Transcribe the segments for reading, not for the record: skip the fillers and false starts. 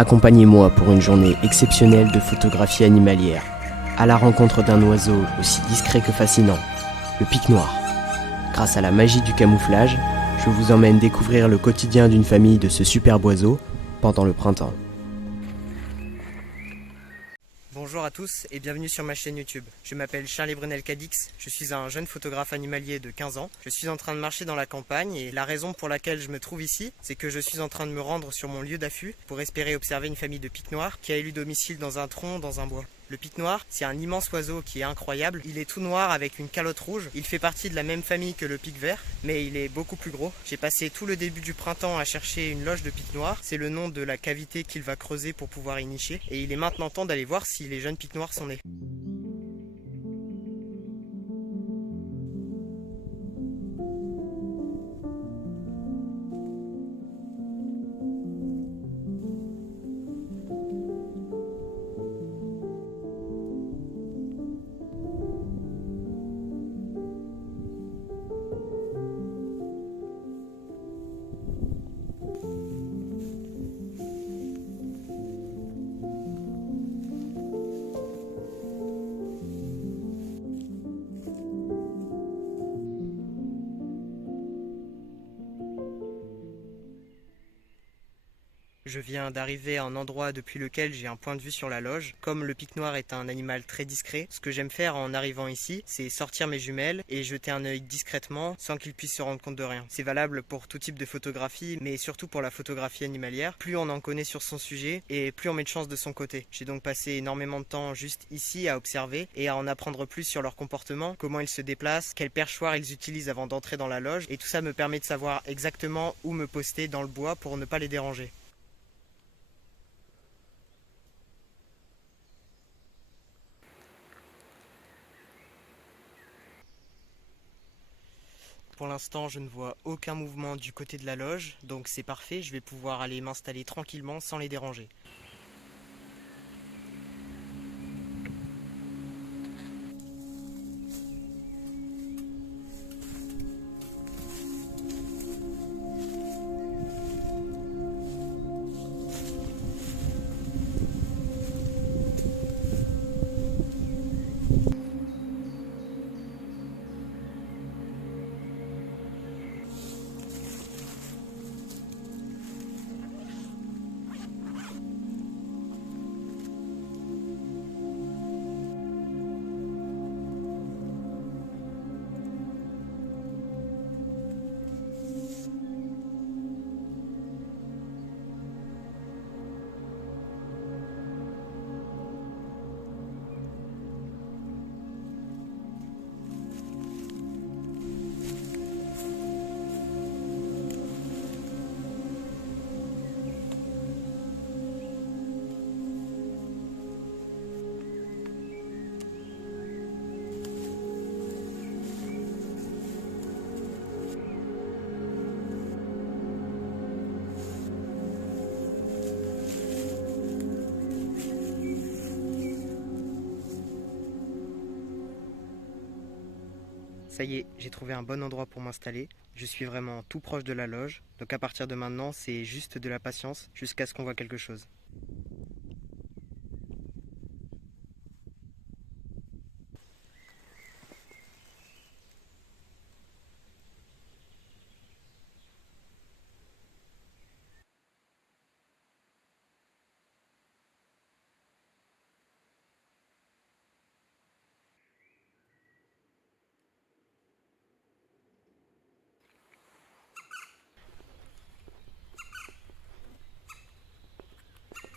Accompagnez-moi pour une journée exceptionnelle de photographie animalière, à la rencontre d'un oiseau aussi discret que fascinant, le pic noir. Grâce à la magie du camouflage, je vous emmène découvrir le quotidien d'une famille de ce superbe oiseau pendant le printemps. Bonjour à tous et bienvenue sur ma chaîne YouTube. Je m'appelle Charlie Brunel-Cadix, je suis un jeune photographe animalier de 15 ans. Je suis en train de marcher dans la campagne et la raison pour laquelle je me trouve ici, c'est que je suis en train de me rendre sur mon lieu d'affût pour espérer observer une famille de pics noirs qui a élu domicile dans un tronc dans un bois. Le pic noir, c'est un immense oiseau qui est incroyable. Il est tout noir avec une calotte rouge. Il fait partie de la même famille que le pic vert, mais il est beaucoup plus gros. J'ai passé tout le début du printemps à chercher une loge de pic noir. C'est le nom de la cavité qu'il va creuser pour pouvoir y nicher. Et il est maintenant temps d'aller voir si les jeunes pics noirs sont nés. Je viens d'arriver à un endroit depuis lequel j'ai un point de vue sur la loge. Comme le pic noir est un animal très discret, ce que j'aime faire en arrivant ici, c'est sortir mes jumelles et jeter un œil discrètement sans qu'il puisse se rendre compte de rien. C'est valable pour tout type de photographie, mais surtout pour la photographie animalière. Plus on en connaît sur son sujet et plus on met de chance de son côté. J'ai donc passé énormément de temps juste ici à observer et à en apprendre plus sur leur comportement, comment ils se déplacent, quel perchoir ils utilisent avant d'entrer dans la loge, et tout ça me permet de savoir exactement où me poster dans le bois pour ne pas les déranger. Pour l'instant, je ne vois aucun mouvement du côté de la loge, donc c'est parfait, je vais pouvoir aller m'installer tranquillement sans les déranger. Ça y est, j'ai trouvé un bon endroit pour m'installer. Je suis vraiment tout proche de la loge. Donc à partir de maintenant, c'est juste de la patience jusqu'à ce qu'on voit quelque chose.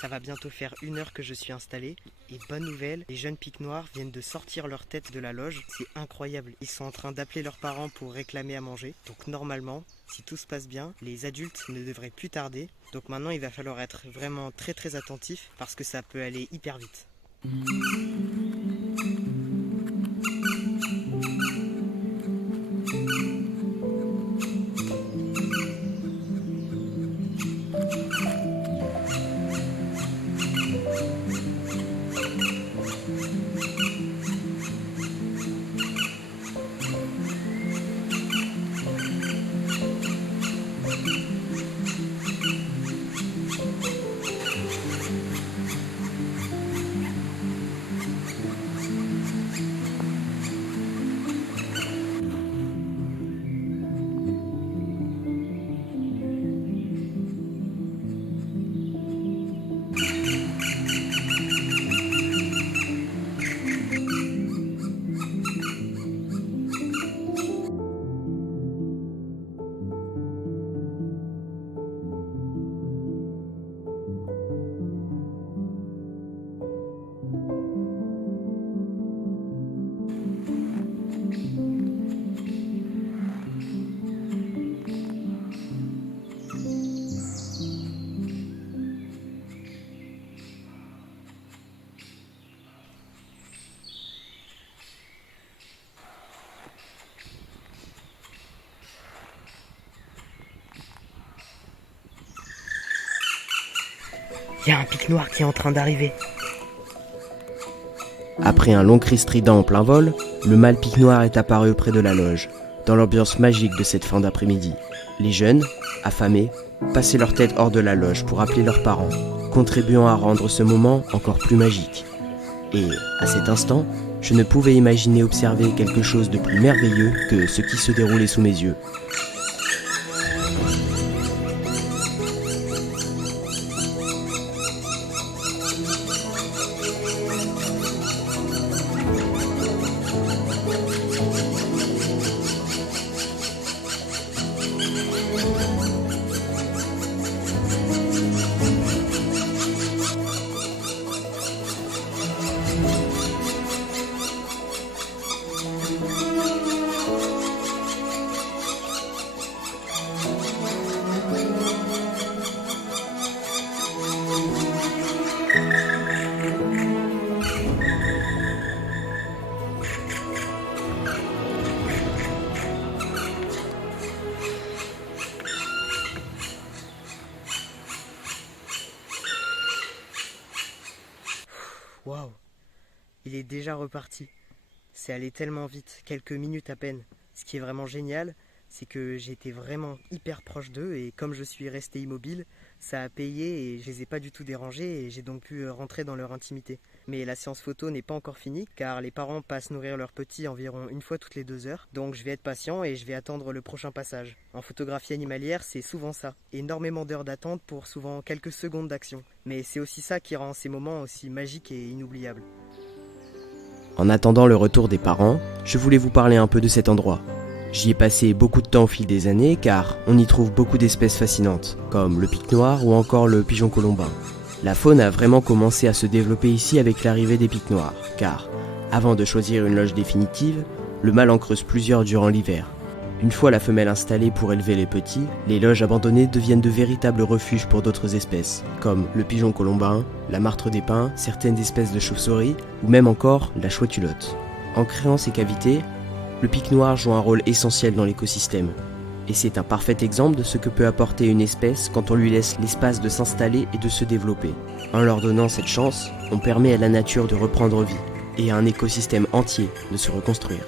Ça va bientôt faire 1 heure que je suis installé. Et bonne nouvelle, les jeunes pics noirs viennent de sortir leur tête de la loge. C'est incroyable. Ils sont en train d'appeler leurs parents pour réclamer à manger. Donc normalement, si tout se passe bien, les adultes ne devraient plus tarder. Donc maintenant, il va falloir être vraiment très attentif parce que ça peut aller hyper vite. Il y a un pic noir qui est en train d'arriver. Après un long cri strident en plein vol, le mâle pic noir est apparu auprès de la loge, dans l'ambiance magique de cette fin d'après-midi. Les jeunes, affamés, passaient leur tête hors de la loge pour appeler leurs parents, contribuant à rendre ce moment encore plus magique. Et, à cet instant, je ne pouvais imaginer observer quelque chose de plus merveilleux que ce qui se déroulait sous mes yeux. Waouh, il est déjà reparti. C'est allé tellement vite, quelques minutes à peine. Ce qui est vraiment génial, c'est que j'étais vraiment hyper proche d'eux et comme je suis resté immobile, ça a payé et je les ai pas du tout dérangés et j'ai donc pu rentrer dans leur intimité. Mais la séance photo n'est pas encore finie car les parents passent nourrir leurs petits environ une fois toutes les 2 heures. Donc je vais être patient et je vais attendre le prochain passage. En photographie animalière, c'est souvent ça. Énormément d'heures d'attente pour souvent quelques secondes d'action. Mais c'est aussi ça qui rend ces moments aussi magiques et inoubliables. En attendant le retour des parents, je voulais vous parler un peu de cet endroit. J'y ai passé beaucoup de temps au fil des années car on y trouve beaucoup d'espèces fascinantes, comme le pic noir ou encore le pigeon colombin. La faune a vraiment commencé à se développer ici avec l'arrivée des pics noirs, car, avant de choisir une loge définitive, le mâle en creuse plusieurs durant l'hiver. Une fois la femelle installée pour élever les petits, les loges abandonnées deviennent de véritables refuges pour d'autres espèces, comme le pigeon colombin, la martre des pins, certaines espèces de chauves-souris, ou même encore la chouette-culotte. En créant ces cavités, le pic noir joue un rôle essentiel dans l'écosystème. Et c'est un parfait exemple de ce que peut apporter une espèce quand on lui laisse l'espace de s'installer et de se développer. En leur donnant cette chance, on permet à la nature de reprendre vie et à un écosystème entier de se reconstruire.